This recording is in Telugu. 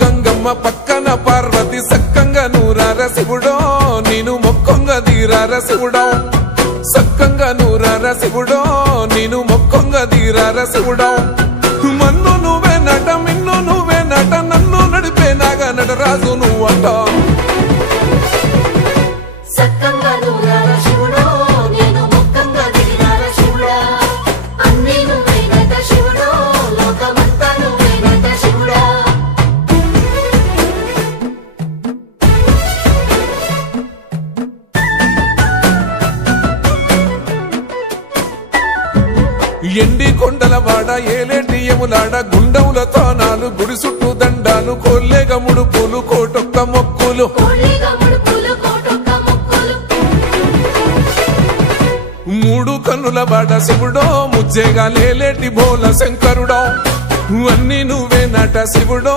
గంగమ్మ పక్కన పార్వతి సక్కంగా నూరార శివుడో నేను మొక్కంగా తీరార శివుడో సక్కంగా నూరార శివుడో నేను మొక్కంగా తీరార శివుడో మన్ను నువ్వే నట మిన్ను నువ్వే నట నన్ను నడిపే నాగా నటరాజు నువ్వంట ఎండి కొండల వాడ ఏలేటి యములాడ గుండముల తానాలు గుడి చుట్టూ దండాలు కోల్లేగ ముడుపులు కోటొక్క మొక్కులు మూడు కన్నుల వాడ శివుడో ముజ్జేగా లేలేటి బోల శంకరుడో అన్ని నువ్వే నట శివుడో